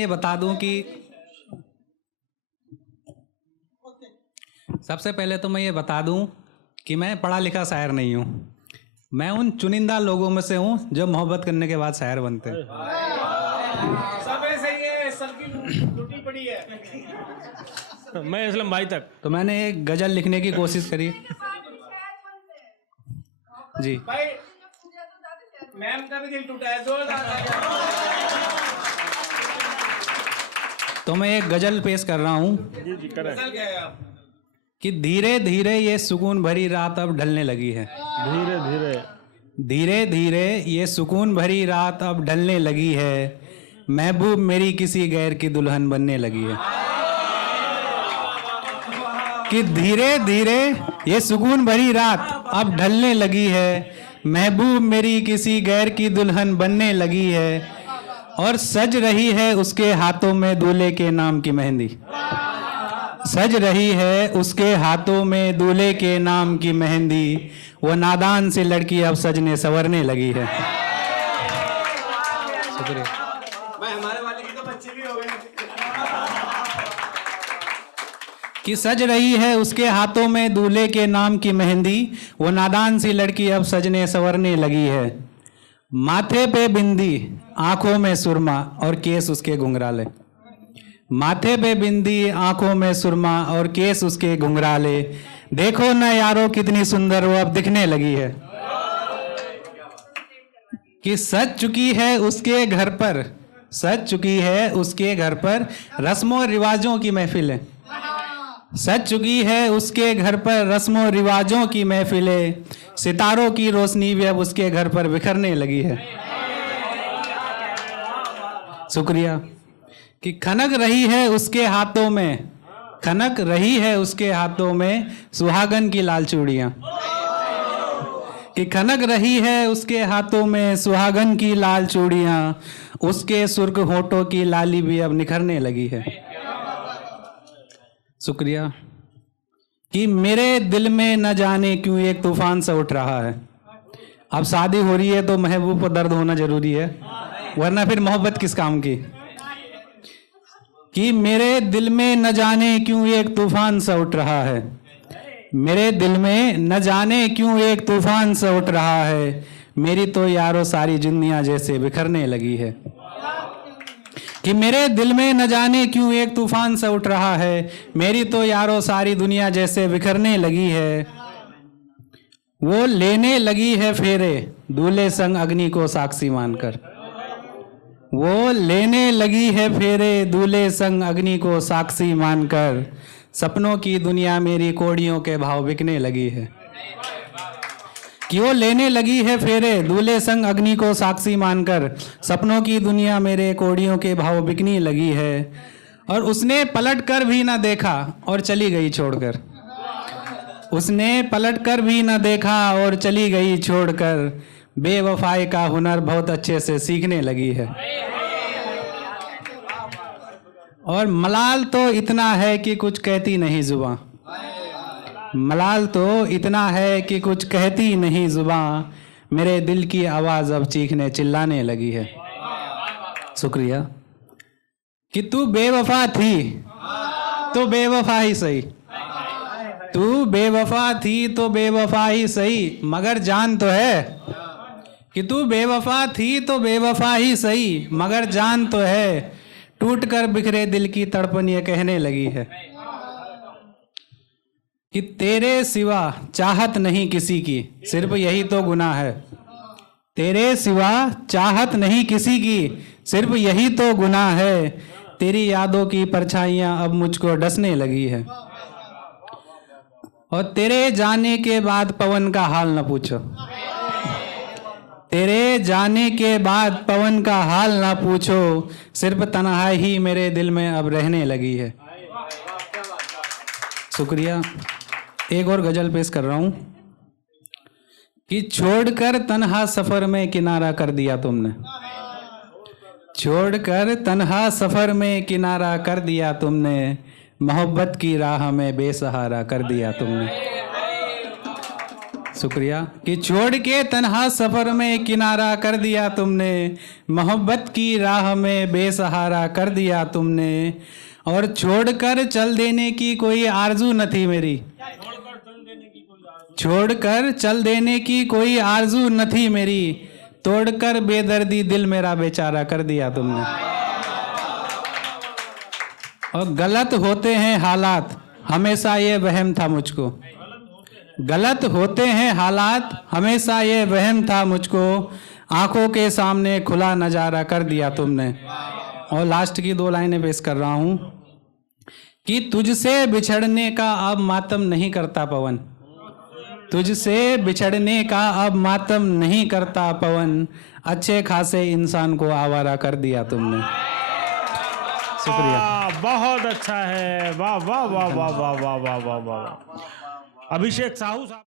ये बता दूं कि सबसे पहले तो मैं ये बता दूं कि मैं पढ़ा लिखा शायर नहीं हूं। मैं उन चुनिंदा लोगों में से हूं जो मोहब्बत करने के बाद शायर बनते हैं। सब ऐसे ही है, सबकी लुटी पड़ी है। मैं असलम भाई तक तो मैंने एक गजल लिखने की कोशिश करी जी। भाई मैम का भी दिल टूटा है जोरदार। तो मैं एक गजल पेश कर रहा हूं जी गजल क्या है आप? कि धीरे धीरे ये सुकून भरी रात अब ढलने लगी है। धीरे धीरे धीरे धीरे ये सुकून भरी रात अब ढलने लगी है। महबूब मेरी किसी गैर की दुल्हन बनने लगी है। कि धीरे धीरे ये सुकून भरी रात अब ढलने लगी है। महबूब मेरी किसी गैर की दुल्हन बनने लगी है। और सज रही है उसके हाथों में दूल्हे के नाम की मेहंदी। सज रही है उसके हाथों में दूल्हे के नाम की मेहंदी। वो नादान सी लड़की अब सजने संवरने लगी है। शुक्रिया। भाई हमारे वाले के तो बच्चे भी हो गए। कि सज रही है उसके हाथों में दूल्हे के नाम की मेहंदी। वो नादान सी लड़की अब सजने संवरने लगी है। माथे पे बिंदी, आंखों में सुरमा और केस उसके घुंघराले। माथे पे बिंदी, आंखों में सुरमा और केस उसके घुंघराले। देखो न यारो कितनी सुंदर वो अब दिखने लगी है। कि सज चुकी है उसके घर पर, सज चुकी है उसके घर पर रस्मों रिवाजों की महफिलें। सज चुकी है उसके घर पर रस्मों रिवाजों की महफिलें। सितारों की रोशनी भी अब उसके घर पर बिखरने लगी है। शुक्रिया। कि खनक रही है उसके हाथों में, खनक रही है उसके हाथों में सुहागन की लाल चूड़ियां। कि खनक रही है उसके हाथों में सुहागन की लाल चूड़ियां। उसके सुर्ख होठों की लाली भी अब निखरने लगी है। शुक्रिया। कि मेरे दिल में न जाने क्यों एक तूफान सा उठ रहा है। अब शादी हो रही है तो महबूब को दर्द होना जरूरी है, वरना फिर मोहब्बत किस काम की। कि मेरे दिल में न जाने क्यों एक तूफान सा उठ रहा है। मेरे दिल में न जाने क्यों एक तूफान सा उठ रहा है। मेरी तो यारो सारी दुनिया जैसे बिखरने लगी है। कि मेरे दिल में न जाने क्यों एक तूफान सा उठ रहा है। मेरी तो यारो सारी दुनिया जैसे बिखरने लगी है। वो लेने लगी है फेरे दूल्हे संग अग्नि को साक्षी मानकर। वो लेने लगी है फेरे दूल्हे संग अग्नि को साक्षी मानकर। सपनों की दुनिया मेरी कोड़ियों के भाव बिकने लगी है। कि वो लेने लगी है फेरे दूल्हे संग अग्नि को साक्षी मानकर। सपनों की दुनिया मेरे कोड़ियों के भाव बिकने लगी है। और उसने पलट कर भी ना देखा और चली गई छोड़कर। उसने पलट कर भी ना देखा और चली गई छोड़कर। बेवफाई का हुनर बहुत अच्छे से सीखने लगी है। और मलाल तो इतना है कि कुछ कहती नहीं जुबां। मलाल तो इतना है कि कुछ कहती नहीं जुबां। मेरे दिल की आवाज अब चीखने चिल्लाने लगी है। शुक्रिया। कि तू बेवफा थी तो बेवफा ही सही। तू बेवफा थी तो बेवफा ही सही मगर जान तो है। कि तू बेवफा थी तो बेवफा ही सही मगर जान तो है। टूट कर बिखरे दिल की तड़पन ये कहने लगी है। कि तेरे सिवा चाहत नहीं किसी की सिर्फ यही तो गुनाह है। तेरे सिवा चाहत नहीं किसी की सिर्फ यही तो गुनाह है। तेरी यादों की परछाइयां अब मुझको डसने लगी है। और तेरे जाने के बाद पवन का हाल न पूछो। तेरे जाने के बाद पवन का हाल ना पूछो। सिर्फ तन्हाई ही मेरे दिल में अब रहने लगी है। शुक्रिया। एक और गजल पेश कर रहा हूं। कि छोड़कर तन्हा सफर में किनारा कर दिया तुमने। छोड़कर तन्हा सफर में किनारा कर दिया तुमने। मोहब्बत की राह में बेसहारा कर दिया तुमने। शुक्रिया। कि छोड़ के तन्हा सफर में किनारा कर दिया तुमने, मोहब्बत की राह में बेसहारा कर दिया तुमने, और छोड़कर चल देने की कोई आरजू न थी मेरी, छोड़कर चल देने की कोई आरजू न थी मेरी, तोड़कर बेदर्दी दिल मेरा बेचारा कर दिया तुमने। और गलत होते हैं हालात, हमेशा ये वहम था मुझको, गलत होते हैं हालात, हमेशा ये वहम था मुझको, आंखों के सामने खुला नजारा कर दिया तुमने। और लास्ट की 2 लाइनें पेश कर रहा हूं कि तुझसे बिछड़ने का अब मातम नहीं करता पवन, तुझसे बिछड़ने का अब मातम नहीं करता पवन, अच्छे खासे इंसान को आवारा कर दिया तुमने। शुक्रिया। बहुत अच्छा है, वाह वाह वाह वाह वाह वाह वाह वाह वाह। अभिषेक साहू साहब।